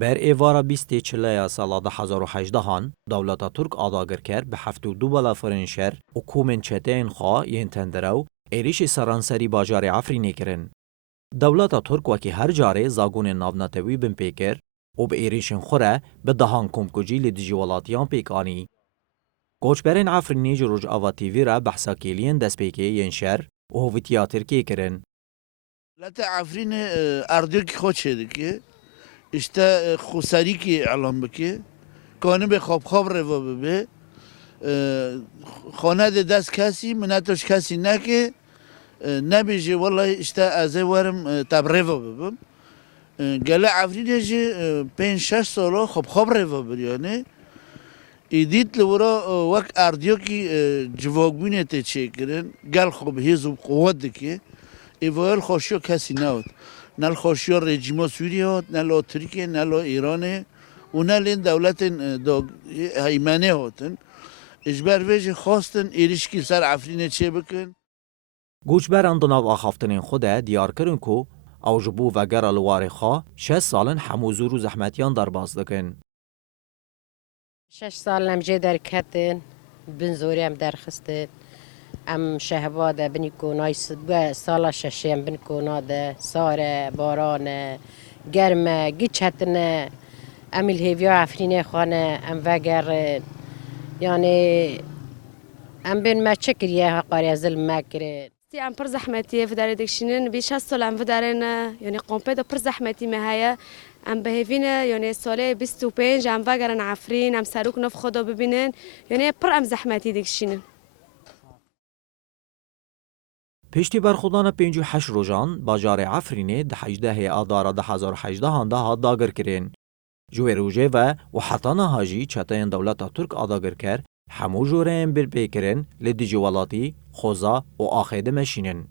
بر ایوارا 20 چلیا سالا 2018 هان دولتا ترک آداگر کرد به 72 بلافرین شهر و کومن چتین خواه ین تندرو ایریش سرانسری باجار عفرینی کرن. دولتا ترک وکی هر جاره زاگون ناوناتوی بن پیکر و به ایریشن خوره به دهان کمکجی لدیجوالاتیان پیکانی. کوچبرین عفرینی جروج آوا تیوی را بحثا کلین دست پیکی ین شهر و هویتیا ترکی کرن. لات عفرین اردوکی خود شده که işte خسری کی اعلام بکی کانه به خواب رو ببه خانه دست کسی منتوش کسی نکه نبیجی والله işte از ورم تبره و ببم گله عفرین جی 5-6 ساله خواب رو بریانه ایدیت لورا وک اردیو کی جوابونه ته چیکرن گل خوب هیزو قوت دکی ایوال خوشیو کسی نود نل خوشیو رژیم سوریه نل ترکیه نل ایرانه و نل این دولت هیمنه هاتن اجبار ویج خواستن ایریشکی سر عفرینه چه بکن گوچبران دناو آخافتنین خوده دیار کرن کو او جبو و گر الوار خواه 6 سالن حموزور و زحمتیان در باز دکن. 6 سال نمجه در کتن بنزوری هم در خستن ام شهباده بنی کنای سالا ششیم بن کناده ساره بارانه گرمه گیچتنه ام الهیویا عفرینه خانه ام وگر یعنی ام بین ما چکریه قاری ظلم مکرد ام پر زحمتی في دار دكشينين بيش هالسول ام في دارنا يعني قومبيدو پر زحمتی مهايا ام بهيفينا يعني ساله 25 ام وگرن عفرين ام سروك نف خدا ببینن يعني پر ام زحمتی دكشينين پشتی برخودان 58 روزان باجار عفرینه ده 18 آذار 2018 هانده هات داگر کرین. جوی روژه و حتانا هاجی چتاین دولت ترک آداگر کر همو جوره ام بر پیکرین لدی جوالاتی خوزا و آخیده مشینن.